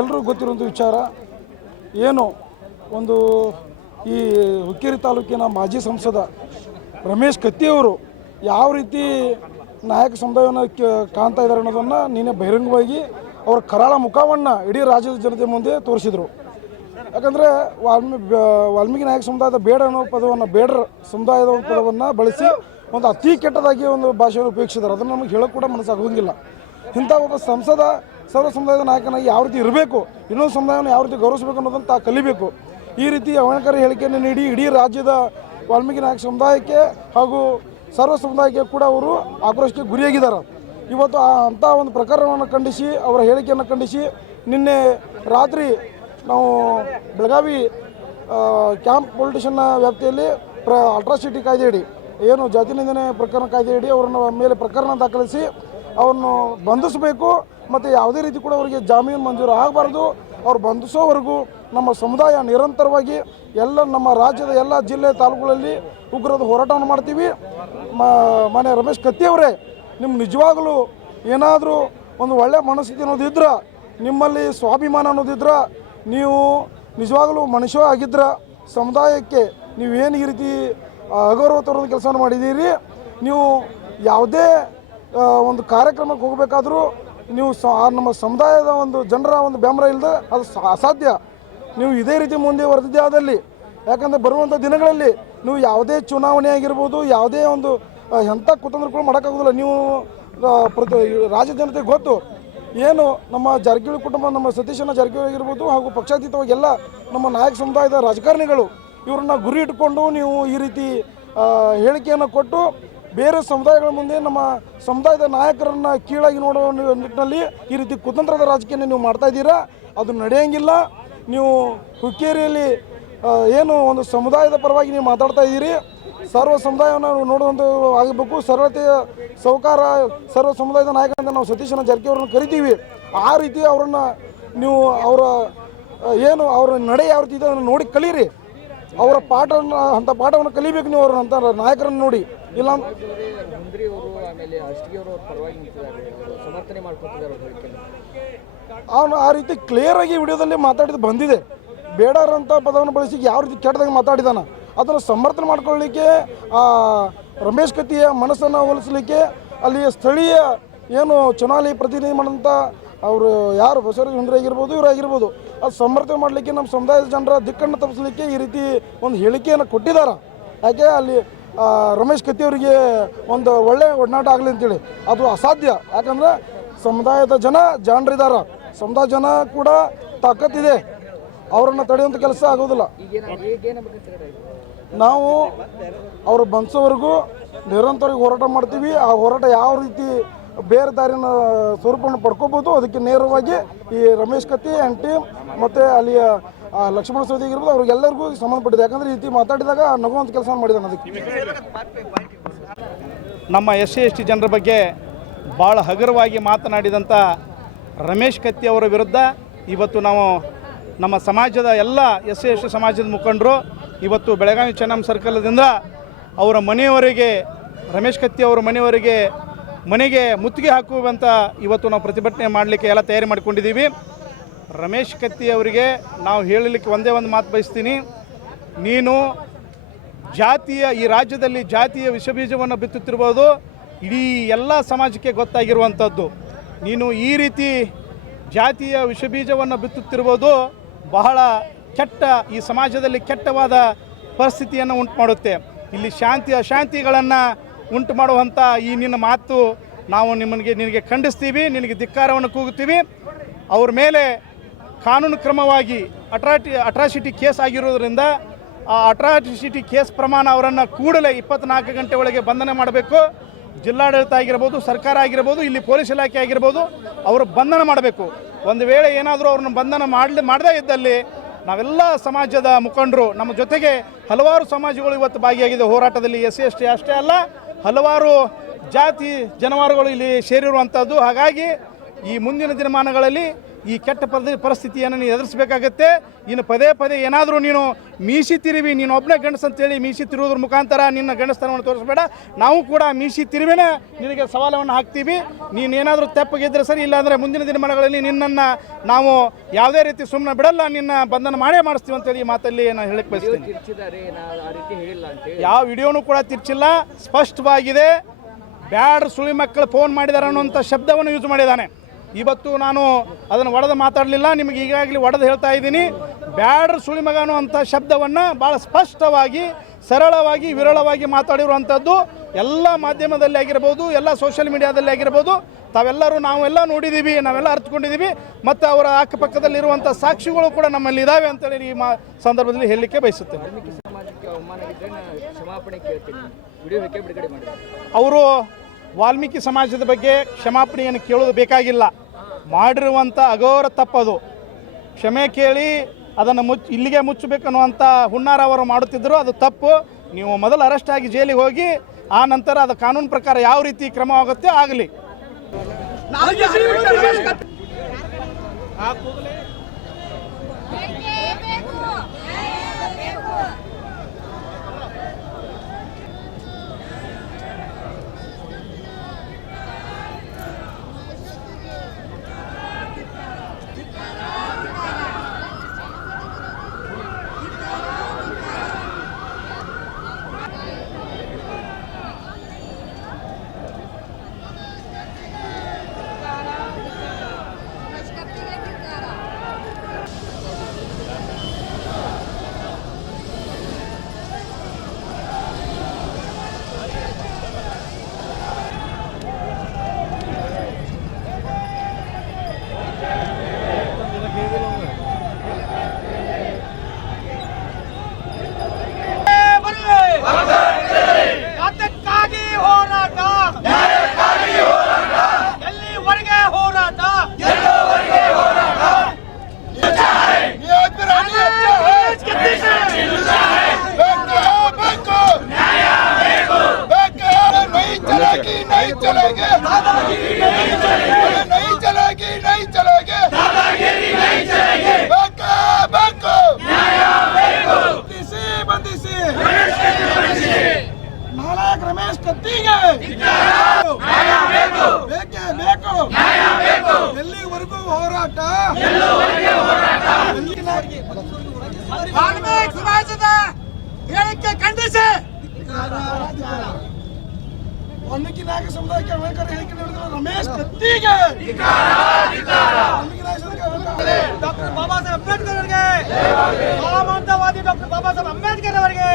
ಎಲ್ಲರಿಗೂ ಗೊತ್ತಿರುವಂಥ ವಿಚಾರ ಏನು ಒಂದು ಈ ಹುಕ್ಕೇರಿ ತಾಲೂಕಿನ ಮಾಜಿ ಸಂಸದ ರಮೇಶ್ ಕತ್ತಿಯವರು ಯಾವ ರೀತಿ ನಾಯಕ ಸಮುದಾಯವನ್ನು ಕಾಣ್ತಾ ಇದ್ದಾರೆ ಅನ್ನೋದನ್ನು ನಿನ್ನೆ ಬಹಿರಂಗವಾಗಿ ಅವರ ಕರಾಳ ಮುಖವನ್ನು ಇಡೀ ರಾಜ್ಯದ ಜನತೆ ಮುಂದೆ ತೋರಿಸಿದರು. ಯಾಕಂದರೆ ವಾಲ್ಮೀಕಿ ನಾಯಕ ಸಮುದಾಯದ ಬೇಡ ಅನ್ನೋ ಪದವನ್ನು ಬೇಡರ ಸಮುದಾಯದ ಒಂದು ಪದವನ್ನು ಬಳಸಿ ಒಂದು ಅತಿ ಕೆಟ್ಟದಾಗಿ ಒಂದು ಭಾಷೆಯನ್ನು ಉಪಯೋಗಿಸಿದ್ದಾರೆ. ಅದನ್ನು ನಮಗೆ ಹೇಳೋಕ್ಕೆ ಕೂಡ ಮನಸ್ಸಾಗೋಂಗಿಲ್ಲ. ಇಂಥ ಒಬ್ಬ ಸಂಸದ ಸರ್ವ ಸಮುದಾಯದ ನಾಯಕನಾಗಿ ಯಾವ ರೀತಿ ಇರಬೇಕು, ಇನ್ನೊಂದು ಸಮುದಾಯವನ್ನು ಯಾವ ರೀತಿ ಗೌರವಿಸಬೇಕು ಅನ್ನೋದನ್ನು ತಾ ಕಲಿಬೇಕು. ಈ ರೀತಿ ಅವಮಾನಕಾರಿ ಹೇಳಿಕೆಯನ್ನು ನೀಡಿ ಇಡೀ ರಾಜ್ಯದ ವಾಲ್ಮೀಕಿ ನಾಯಕ ಸಮುದಾಯಕ್ಕೆ ಹಾಗೂ ಸರ್ವ ಸಮುದಾಯಕ್ಕೆ ಕೂಡ ಅವರು ಆಕ್ರೋಶಕ್ಕೆ ಗುರಿಯಾಗಿದ್ದಾರೆ. ಇವತ್ತು ಅಂಥ ಒಂದು ಪ್ರಕರಣವನ್ನು ಖಂಡಿಸಿ ಅವರ ಹೇಳಿಕೆಯನ್ನು ಖಂಡಿಸಿ ನಿನ್ನೆ ರಾತ್ರಿ ನಾವು ಬೆಳಗಾವಿ ಕ್ಯಾಂಪ್ ಪೊಲೀಸ್ ಸ್ಟೇಷನ್ನ ವ್ಯಾಪ್ತಿಯಲ್ಲಿ ಅಟ್ರಾಸಿಟಿ ಕಾಯ್ದೆಯಡಿ ಏನು ಜಾತಿ ನಿಂದನೆ ಪ್ರಕರಣ ಕಾಯ್ದೆಯಡಿ ಅವರನ್ನ ಮೇಲೆ ಪ್ರಕರಣ ದಾಖಲಿಸಿ ಅವ್ರನ್ನು ಬಂಧಿಸಬೇಕು ಮತ್ತು ಯಾವುದೇ ರೀತಿ ಕೂಡ ಅವರಿಗೆ ಜಾಮೀನು ಮಂಜೂರು ಆಗಬಾರ್ದು. ಅವ್ರು ಬಂಧಿಸೋವರೆಗೂ ನಮ್ಮ ಸಮುದಾಯ ನಿರಂತರವಾಗಿ ಎಲ್ಲ ನಮ್ಮ ರಾಜ್ಯದ ಎಲ್ಲ ಜಿಲ್ಲೆ ತಾಲೂಕುಗಳಲ್ಲಿ ಉಗ್ರದ ಹೋರಾಟವನ್ನು ಮಾಡ್ತೀವಿ. ಮಾನ್ಯ ರಮೇಶ್ ಕತ್ತಿಯವರೇ, ನಿಮ್ಮ ನಿಜವಾಗಲೂ ಏನಾದರೂ ಒಂದು ಒಳ್ಳೆಯ ಮನಸ್ಥಿತಿ ಅನ್ನೋದಿದ್ರೆ, ನಿಮ್ಮಲ್ಲಿ ಸ್ವಾಭಿಮಾನ ಅನ್ನೋದಿದ್ರೆ, ನೀವು ನಿಜವಾಗಲೂ ಮನುಷ್ಯ ಆಗಿದ್ರೆ ಸಮುದಾಯಕ್ಕೆ ನೀವೇನು ಈ ರೀತಿ ಅಗೌರವ ತರೋದು ಕೆಲಸವನ್ನು ಮಾಡಿದ್ದೀರಿ. ನೀವು ಯಾವುದೇ ಒಂದು ಕಾರ್ಯಕ್ರಮಕ್ಕೆ ಹೋಗಬೇಕಾದ್ರೂ ನೀವು ನಮ್ಮ ಸಮುದಾಯದ ಒಂದು ಜನರ ಒಂದು ಬೆಂಬಲ ಇಲ್ಲದೆ ಅದು ಅಸಾಧ್ಯ. ನೀವು ಇದೇ ರೀತಿ ಮುಂದೆ ವರ್ತಿದ್ದೆ ಆದಲ್ಲಿ, ಯಾಕಂದರೆ ಬರುವಂಥ ದಿನಗಳಲ್ಲಿ ನೀವು ಯಾವುದೇ ಚುನಾವಣೆ ಆಗಿರ್ಬೋದು, ಯಾವುದೇ ಒಂದು ಎಂಥ ಕುತಂತ್ರಗಳು ಮಾಡೋಕ್ಕಾಗೋದಿಲ್ಲ. ನೀವು ರಾಜ್ಯ ಜನತೆಗೆ ಗೊತ್ತು ಏನು ನಮ್ಮ ಜಾರಕಿಹೊಳಿ ಕುಟುಂಬ, ನಮ್ಮ ಸತೀಶನ ಜಾರಕಿಹೊಳಿ ಆಗಿರ್ಬೋದು ಹಾಗೂ ಪಕ್ಷಾತೀತವಾಗಿ ಎಲ್ಲ ನಮ್ಮ ನಾಯಕ ಸಮುದಾಯದ ರಾಜಕಾರಣಿಗಳು ಇವರನ್ನ ಗುರಿ ಇಟ್ಕೊಂಡು ನೀವು ಈ ರೀತಿ ಹೇಳಿಕೆಯನ್ನು ಕೊಟ್ಟು ಬೇರೆ ಸಮುದಾಯಗಳ ಮುಂದೆ ನಮ್ಮ ಸಮುದಾಯದ ನಾಯಕರನ್ನು ಕೀಳಾಗಿ ನೋಡುವ ನಿಟ್ಟಿನಲ್ಲಿ ಈ ರೀತಿ ಕುತಂತ್ರದ ರಾಜಕೀಯ ನೀವು ಮಾಡ್ತಾ ಇದ್ದೀರಾ. ಅದು ನಡೆಯೋಂಗಿಲ್ಲ. ನೀವು ಹುಕ್ಕೇರಿಯಲ್ಲಿ ಏನು ಒಂದು ಸಮುದಾಯದ ಪರವಾಗಿ ನೀವು ಮಾತಾಡ್ತಾ ಇದ್ದೀರಿ. ಸರ್ವ ಸಮುದಾಯವನ್ನು ನೋಡುವಂಥ ಆಗಬೇಕು. ಸರಳತೆಯ ಸೌಕಾರ ಸರ್ವ ಸಮುದಾಯದ ನಾಯಕ ಅಂತ ನಾವು ಸತೀಶನ ಜಾರಕಿಹೊಳಿಯನ್ನು ಕರಿತೀವಿ. ಆ ರೀತಿ ಅವರನ್ನು ನೀವು ಅವರ ಏನು ಅವರ ನಡೆ ಯಾವ ರೀತಿ ಇದೆ ಅದನ್ನು ನೋಡಿ ಕಲೀರಿ. ಅವರ ಪಾಠವನ್ನು ಅಂಥ ಪಾಠವನ್ನು ಕಲಿಬೇಕು ನೀವು ಅವ್ರ ಅಂಥ ನಾಯಕರನ್ನು ನೋಡಿ. ಇಲ್ಲ ಅವನು ಆ ರೀತಿ ಕ್ಲಿಯರಾಗಿ ವಿಡಿಯೋದಲ್ಲಿ ಮಾತಾಡಿದ್ದು ಬಂದಿದೆ. ಬೇಡರಂಥ ಪದವನ್ನು ಬಳಸಿ ಯಾವ ರೀತಿ ಕೆಟ್ಟದಾಗಿ ಮಾತಾಡಿದಾನ ಅದನ್ನು ಸಮರ್ಥನೆ ಮಾಡ್ಕೊಳ್ಳಲಿಕ್ಕೆ ರಮೇಶ್ ಕತ್ತಿಯ ಮನಸ್ಸನ್ನು ಹೋಲಿಸಲಿಕ್ಕೆ ಅಲ್ಲಿಯ ಸ್ಥಳೀಯ ಏನು ಚುನಾವಣೆ ಪ್ರತಿನಿಧಿ ಮಾಡೋಂಥ ಅವರು ಯಾರು ಬಸವರಾಜ ಹುಂಡ್ರೆ ಆಗಿರ್ಬೋದು, ಇವರಾಗಿರ್ಬೋದು, ಅದು ಸಮರ್ಥನೆ ಮಾಡಲಿಕ್ಕೆ ನಮ್ಮ ಸಮುದಾಯದ ಜನರ ದಿಕ್ಕನ್ನು ತಪ್ಪಿಸಲಿಕ್ಕೆ ಈ ರೀತಿ ಒಂದು ಹೇಳಿಕೆಯನ್ನು ಕೊಟ್ಟಿದ್ದಾರೆ. ಯಾಕೆ ಅಲ್ಲಿ ರಮೇಶ್ ಕತ್ತಿಯವರಿಗೆ ಒಂದು ಒಳ್ಳೆಯ ಒಡನಾಟ ಆಗಲಿ ಅಂತೇಳಿ ಅದು ಅಸಾಧ್ಯ. ಯಾಕಂದರೆ ಸಮುದಾಯದ ಜನ ಜಾಣರಿದ್ದಾರೆ, ಸಮುದಾಯ ಜನ ಕೂಡ ತಾಕತ್ತಿದೆ, ಅವರನ್ನು ತಡೆಯುವಂಥ ಕೆಲಸ ಆಗೋದಿಲ್ಲ. ನಾವು ಅವರು ಬಂಧಿಸೋವರೆಗೂ ನಿರಂತರವಾಗಿ ಹೋರಾಟ ಮಾಡ್ತೀವಿ. ಆ ಹೋರಾಟ ಯಾವ ರೀತಿ ಬೇರೆ ದಾರಿನ ಸ್ವರೂಪವನ್ನು ಪಡ್ಕೋಬೋದು, ಅದಕ್ಕೆ ನೇರವಾಗಿ ಈ ರಮೇಶ್ ಕತ್ತಿ ಆ್ಯಂಡ್ ಟೀಮ್ ಮತ್ತು ಅಲ್ಲಿಯ ಲಕ್ಷ್ಮಣ ಸವದಿ ಆಗಿರ್ಬೋದು ಅವ್ರಿಗೆಲ್ಲರಿಗೂ ಸಂಬಂಧಪಟ್ಟಿದೆ. ಯಾಕಂದರೆ ಈ ರೀತಿ ಮಾತಾಡಿದಾಗ ನಗುವಂಥ ಕೆಲಸ ಮಾಡಿದ್ದಾನೆ. ಅದಕ್ಕೆ ನಮ್ಮ SC/ST ಜನರ ಬಗ್ಗೆ ಭಾಳ ಹಗುರವಾಗಿ ಮಾತನಾಡಿದಂಥ ರಮೇಶ್ ಕತ್ತಿ ಅವರ ವಿರುದ್ಧ ಇವತ್ತು ನಾವು ನಮ್ಮ ಸಮಾಜದ ಎಲ್ಲ SC/ST ಸಮಾಜದ ಮುಖಂಡರು ಇವತ್ತು ಬೆಳಗಾವಿ ಚೆನ್ನಮ್ಮ ಸರ್ಕಲ್ದಿಂದ ಅವರ ಮನೆಯವರೆಗೆ, ರಮೇಶ್ ಕತ್ತಿ ಅವರ ಮನೆಗೆ ಮುತ್ತಿಗೆ ಹಾಕುವಂಥ ಇವತ್ತು ನಾವು ಪ್ರತಿಭಟನೆ ಮಾಡಲಿಕ್ಕೆ ಎಲ್ಲ ತಯಾರಿ ಮಾಡಿಕೊಂಡಿದ್ದೀವಿ. ರಮೇಶ್ ಕತ್ತಿ ಅವರಿಗೆ ನಾವು ಹೇಳಲಿಕ್ಕೆ ಒಂದೇ ಒಂದು ಮಾತು ಬಯಸ್ತೀನಿ. ನೀನು ಈ ರಾಜ್ಯದಲ್ಲಿ ಜಾತಿಯ ವಿಷಬೀಜವನ್ನು ಬಿತ್ತುತ್ತಿರ್ಬೋದು, ಇಡೀ ಎಲ್ಲ ಸಮಾಜಕ್ಕೆ ಗೊತ್ತಾಗಿರುವಂಥದ್ದು. ನೀನು ಈ ರೀತಿ ಜಾತಿಯ ವಿಷಬೀಜವನ್ನು ಬಿತ್ತುತ್ತಿರ್ಬೋದು ಬಹಳ ಕೆಟ್ಟ, ಈ ಸಮಾಜದಲ್ಲಿ ಕೆಟ್ಟವಾದ ಪರಿಸ್ಥಿತಿಯನ್ನು ಉಂಟು ಮಾಡುತ್ತೆ. ಇಲ್ಲಿ ಅಶಾಂತಿಗಳನ್ನು ಉಂಟು ಮಾಡುವಂಥ ಈ ನಿನ್ನ ಮಾತು ನಾವು ನಿನಗೆ ಖಂಡಿಸ್ತೀವಿ, ನಿನಗೆ ಧಿಕ್ಕಾರವನ್ನು ಕೂಗುತ್ತೀವಿ. ಅವ್ರ ಮೇಲೆ ಕಾನೂನು ಕ್ರಮವಾಗಿ ಅಟ್ರಾಸಿಟಿ ಕೇಸ್ ಆಗಿರೋದ್ರಿಂದ ಆ ಅಟ್ರಾಸಿಟಿ ಕೇಸ್ ಪ್ರಮಾಣ ಅವರನ್ನು ಕೂಡಲೇ 24 ಗಂಟೆ ಒಳಗೆ ಬಂಧನ ಮಾಡಬೇಕು. ಜಿಲ್ಲಾಡಳಿತ ಆಗಿರ್ಬೋದು, ಸರ್ಕಾರ ಆಗಿರ್ಬೋದು, ಇಲ್ಲಿ ಪೊಲೀಸ್ ಇಲಾಖೆ ಆಗಿರ್ಬೋದು, ಅವರು ಬಂಧನ ಮಾಡಬೇಕು. ಒಂದು ವೇಳೆ ಏನಾದರೂ ಅವ್ರನ್ನ ಬಂಧನ ಮಾಡದೇ ಇದ್ದಲ್ಲಿ ನಾವೆಲ್ಲ ಸಮಾಜದ ಮುಖಂಡರು, ನಮ್ಮ ಜೊತೆಗೆ ಹಲವಾರು ಸಮಾಜಗಳು ಇವತ್ತು ಭಾಗಿಯಾಗಿದೆ ಹೋರಾಟದಲ್ಲಿ. SC/ST ಅಷ್ಟೇ ಅಲ್ಲ, ಹಲವಾರು ಜಾತಿ ಜನವಾರಗಳು ಇಲ್ಲಿ ಸೇರಿರುವಂಥದ್ದು. ಹಾಗಾಗಿ ಈ ಮುಂದಿನ ದಿನಮಾನಗಳಲ್ಲಿ ಈ ಕೆಟ್ಟ ಪರಿಸ್ಥಿತಿಯನ್ನು ನೀನು ಎದುರಿಸಬೇಕಾಗತ್ತೆ. ಇನ್ನು ಪದೇ ಪದೇ ಏನಾದರೂ ನೀನು ಮೀಸಿ ತಿರುವಿ ನೀನು ಒಬ್ಬನೇ ಗಂಡಸು ಅಂತೇಳಿ ಮೀಸಿ ತಿರುವುದ್ರ ಮುಖಾಂತರ ನಿನ್ನ ಗಂಡಸ್ತನವನ್ನು ತೋರಿಸಬೇಡ. ನಾವು ಕೂಡ ಮೀಸಿ ತಿರುವಿನೇ ನಿನಗೆ ಸವಾಲನ್ನು ಹಾಕ್ತೀವಿ. ನೀನು ಏನಾದರೂ ತೆಪ್ಪಗಿದ್ರೆ ಸರಿ, ಇಲ್ಲಾಂದರೆ ಮುಂದಿನ ದಿನಮಾನಗಳಲ್ಲಿ ನಿನ್ನನ್ನು ನಾವು ಯಾವುದೇ ರೀತಿ ಸುಮ್ಮನೆ ಬಿಡಲ್ಲ, ನಿನ್ನ ಬಂಧನ ಮಾಡೇ ಮಾಡಿಸ್ತೀವಿ ಅಂತೇಳಿ ಈ ಮಾತಲ್ಲಿ ನಾನು ಹೇಳಕ್ಕೆ ಬಯಸ್ತೀನಿ. ಯಾವ ವಿಡಿಯೋನೂ ಕೂಡ ತಿರ್ಚಿಲ್ಲ, ಸ್ಪಷ್ಟವಾಗಿದೆ. ಬ್ಯಾಡ್ರ ಸುಳಿ ಮಕ್ಕಳು ಫೋನ್ ಮಾಡಿದಾರೆ ಅನ್ನುವಂಥ ಶಬ್ದವನ್ನು ಯೂಸ್ ಮಾಡಿದ್ದಾನೆ. ಇವತ್ತು ನಾನು ಅದನ್ನು ಒಡೆದು ಮಾತಾಡಲಿಲ್ಲ, ನಿಮಗೆ ಈಗಾಗಲೇ ಒಡೆದು ಹೇಳ್ತಾ ಇದ್ದೀನಿ. ಬ್ಯಾಡ್ರ ಸುಳಿ ಮಗ ಅನ್ನುವಂಥ ಶಬ್ದವನ್ನು ಭಾಳ ಸ್ಪಷ್ಟವಾಗಿ, ಸರಳವಾಗಿ, ವಿರಳವಾಗಿ ಮಾತಾಡಿರುವಂಥದ್ದು ಎಲ್ಲ ಮಾಧ್ಯಮದಲ್ಲಿ ಆಗಿರ್ಬೋದು, ಎಲ್ಲ ಸೋಷಿಯಲ್ ಮೀಡಿಯಾದಲ್ಲಿ ಆಗಿರ್ಬೋದು, ತಾವೆಲ್ಲರೂ ನಾವೆಲ್ಲ ನೋಡಿದ್ದೀವಿ, ನಾವೆಲ್ಲ ಅರ್ಥಕೊಂಡಿದ್ದೀವಿ. ಮತ್ತು ಅವರ ಅಕ್ಕಪಕ್ಕದಲ್ಲಿರುವಂಥ ಸಾಕ್ಷಿಗಳು ಕೂಡ ನಮ್ಮಲ್ಲಿ ಇದ್ದಾವೆ ಅಂತೇಳಿ ಈ ಸಂದರ್ಭದಲ್ಲಿ ಹೇಳಲಿಕ್ಕೆ ಬಯಸುತ್ತೇನೆ. ಅವರು ವಾಲ್ಮೀಕಿ ಸಮಾಜದ ಬಗ್ಗೆ ಕ್ಷಮಾಪಣೆಯನ್ನು ಕೇಳೋದು ಬೇಕಾಗಿಲ್ಲ. ಮಾಡಿರುವಂಥ ಅಘೋರ ತಪ್ಪದು. ಕ್ಷಮೆ ಕೇಳಿ ಅದನ್ನು ಇಲ್ಲಿಗೆ ಮುಚ್ಚಬೇಕನ್ನುವಂಥ ಹುನ್ನಾರ ಅವರು ಮಾಡುತ್ತಿದ್ದರು, ಅದು ತಪ್ಪು. ನೀವು ಮೊದಲು ಅರೆಸ್ಟ್ ಆಗಿ ಜೈಲಿಗೆ ಹೋಗಿ ಆ ನಂತರ ಅದು ಕಾನೂನು ಪ್ರಕಾರ ಯಾವ ರೀತಿ ಕ್ರಮವಾಗುತ್ತೆ ಆಗಲಿ. ರಮೇಶ್ ಕತ್ತಿಗೆ ಬೇಕೇ ಬೇಕು. ಎಲ್ಲಿವರೆಗೂ ಹೋರಾಟ? ವಾಲ್ಮೀಕಿ ಸಮಾಜದ ಹೇಳಿಕೆ ಖಂಡಿಸಿ ವಾಲ್ಮೀಕಿ ನಾಯಕ ಸಮುದಾಯಕ್ಕೆ ಅಂಬೇಡ್ಕರ್ ಹೇಳಿಕೆ ನೀಡಿದ ರಮೇಶ್ ಕತ್ತಿಗೆ, ಡಾಕ್ಟರ್ ಬಾಬಾ ಸಾಹೇಬ್ ಅಂಬೇಡ್ಕರ್ ಅವರಿಗೆ, ಮಹಾಮಾನವತಾವಾದಿ ಡಾಕ್ಟರ್ ಬಾಬಾ ಸಾಹೇಬ್ ಅಂಬೇಡ್ಕರ್ ಅವರಿಗೆ